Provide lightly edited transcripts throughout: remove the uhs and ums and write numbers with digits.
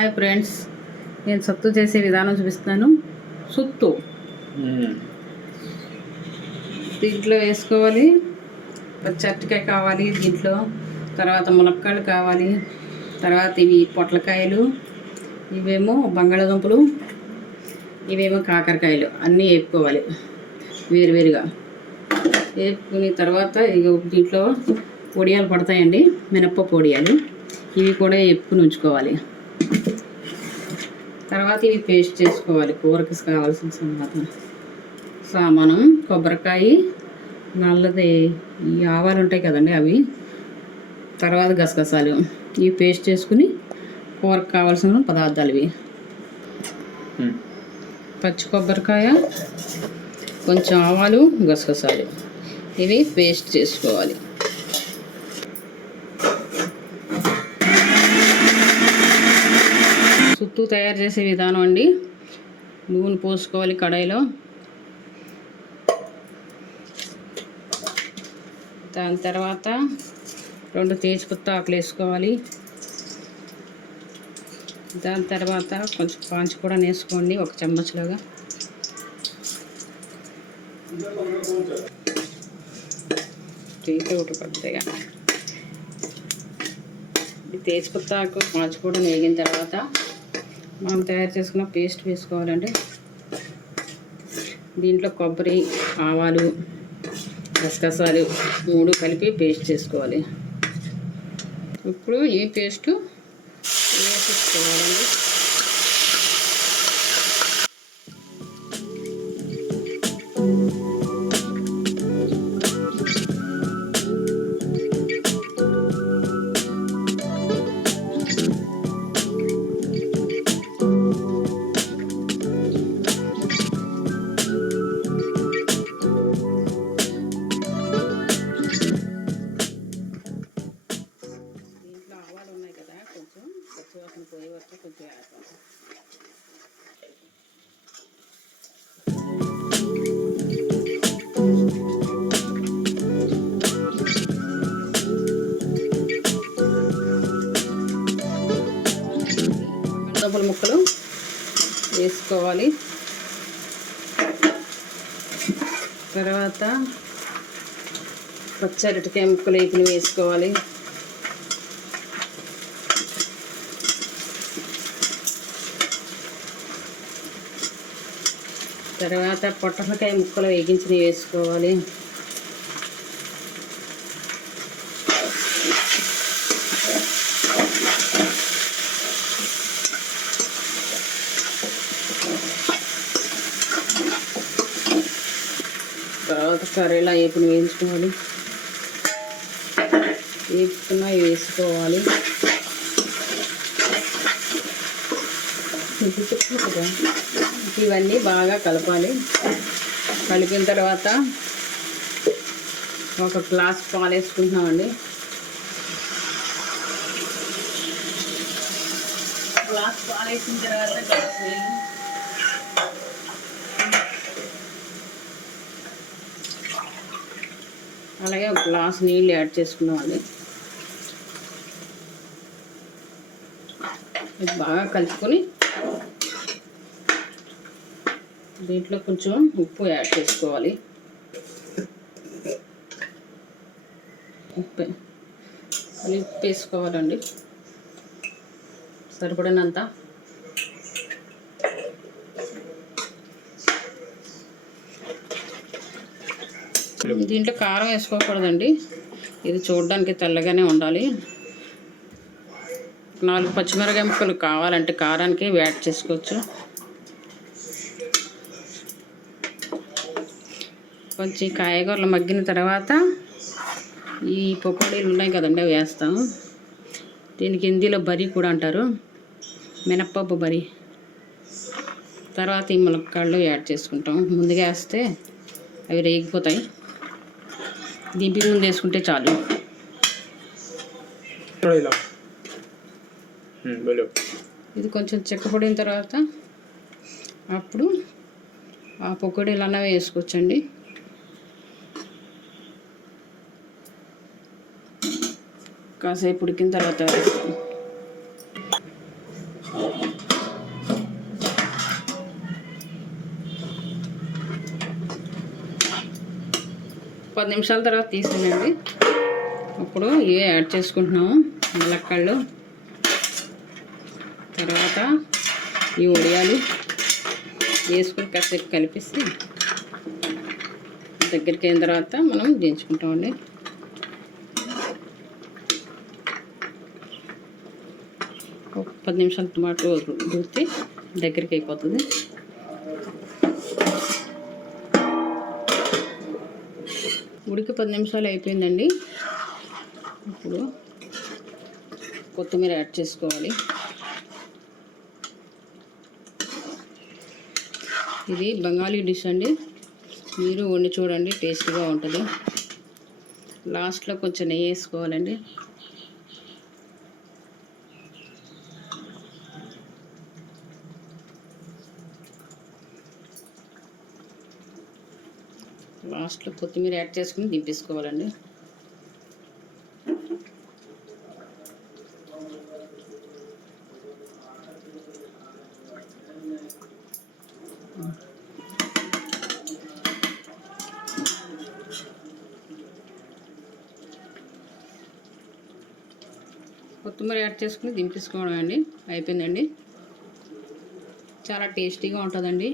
Hi friends, నేను సత్తు చేసే విధానం చూపిస్తున్నాను. సుత్తు దీంట్లో వేసుకోవాలి. పచ్చటికాయ కావాలి దీంట్లో, తర్వాత ములక్కాయలు కావాలి, తర్వాత ఇవి పొట్లకాయలు, ఇవేమో బంగాళాదుంపలు, ఇవేమో కాకరకాయలు అన్నీ వేపుకోవాలి వేరువేరుగా. వేపుకుని తర్వాత దీంట్లో పొడియాలు పడతాయండి, మినప్పప్పు పొడియాలు, ఇవి కూడా వేపుకుని ఉంచుకోవాలి. తర్వాత ఇవి పేస్ట్ చేసుకోవాలి. కూరకి కావాల్సిన సామాను కొబ్బరికాయ, నల్లది ఈ ఆవాలు ఉంటాయి కదండి అవి, తర్వాత గసగసాలు, ఇవి పేస్ట్ చేసుకుని కూరకు కావాల్సిన పదార్థాలు ఇవి. పచ్చి కొబ్బరికాయ, కొంచెం ఆవాలు, గసగసాలు, ఇవి పేస్ట్ చేసుకోవాలి. సుత్తు తయారు చేసే విధానం అండి. నూనె పోసుకోవాలి కడాయిలో. దాని తర్వాత 2 తేజ్పత్తా ఆకులు వేసుకోవాలి. దాని తర్వాత కొంచెం పాంచి కూడా వేసుకోండి, 1 చెంచాలాగా. ఒకటి కొద్దిగా తేజ్పత్తా ఆకు పాంచి కూడా వేగిన తర్వాత మనం తయారు చేసుకున్న పేస్ట్ వేసుకోవాలండి. దీంట్లో కొబ్బరి, ఆవాలు, గసగసాలు 3 కలిపి పేస్ట్ చేసుకోవాలి. ఇప్పుడు ఈ పేస్టు వేసేసుకోవాలండి. పచ్చివాసన పోయే వరకు కొంచెం వేస్తాం. బంగాళదుంపల ముక్కలు వేసుకోవాలి. తర్వాత పచ్చి అరటికాయ ముక్కలు వేపుని వేసుకోవాలి. తర్వాత పొట్లకాయ ముక్కలు వేగించినవి వేసుకోవాలి. తర్వాత కర్రీలా వేపుని వేయించుకోవాలి. వేపుకున్న వేసుకోవాలి. ఇవన్నీ బాగా కలపాలి. కలిపిన తర్వాత 1 గ్లాస్ పాలు వేసుకుంటున్నామండి. గ్లాస్ పాలు వేసిన తర్వాత గ్లాస్ నీళ్ళు, అలాగే 1 గ్లాస్ నీళ్ళు యాడ్ చేసుకున్నామండి. ఇది బాగా కలుపుకొని దీంట్లో కొంచెం ఉప్పు యాడ్ చేసుకోవాలి. ఉప్పు వేసుకోవాలండి సరిపడినంత. దీంట్లో కారం వేసుకోకూడదండి, ఇది చూడడానికి తెల్లగానే ఉండాలి. 4 పచ్చిమిరపకాయ ముక్కలు కావాలంటే కారానికి యాడ్ చేసుకోవచ్చు. కొంచెం కాయగూరలు మగ్గిన తర్వాత ఈ పకోడీలు ఉన్నాయి కదండి అవి వేస్తాము. దీనికి హిందీలో బరీ కూడా అంటారు, మినప్పప్పు బరీ. తర్వాత ఈ ములక్కాడలు యాడ్ చేసుకుంటాం. ముందుగా వేస్తే అవి రేగిపోతాయి, దింపి ముందు వేసుకుంటే చాలు. ఇది కొంచెం చెక్కపడిన తర్వాత అప్పుడు ఆ పకోడీలు అన్నవి వేసుకోవచ్చండి. కాసేపు ఉడికిన తర్వాత 10 నిమిషాల తర్వాత తీసానండి. ఇప్పుడు ఇవే యాడ్ చేసుకుంటున్నాము, ములక్కాళ్ళు. తర్వాత ఈ వడియాలు వేసుకుని కాసేపు కలిపేసి దగ్గరికి అయిన తర్వాత మనం దించుకుంటామండి. ఒక 10 నిమిషాలు టమాటో ఉడితే దగ్గరికి అయిపోతుంది. ఉడికి 10 నిమిషాలు అయిపోయిందండి. ఇప్పుడు కొత్తిమీర యాడ్ చేసుకోవాలి. ఇది బెంగాలీ డిష్ అండి, మీరు వండి చూడండి, టేస్ట్గా ఉంటుంది. లాస్ట్లో కొంచెం నెయ్యి వేసుకోవాలండి. లాస్ట్లో కొత్తిమీర యాడ్ చేసుకుని దింపేసుకోవాలండి. కొత్తిమీర యాడ్ చేసుకుని దింపేసుకోవడం అండి, అయిపోయిందండి. చాలా టేస్టీగా ఉంటుందండి.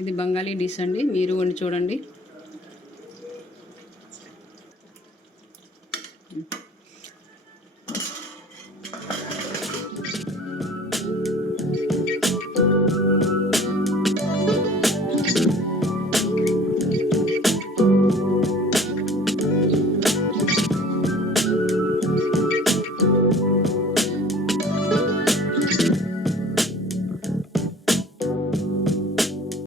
ఇది బెంగాలీ డిష్ అండి, మీరు వండి చూడండి.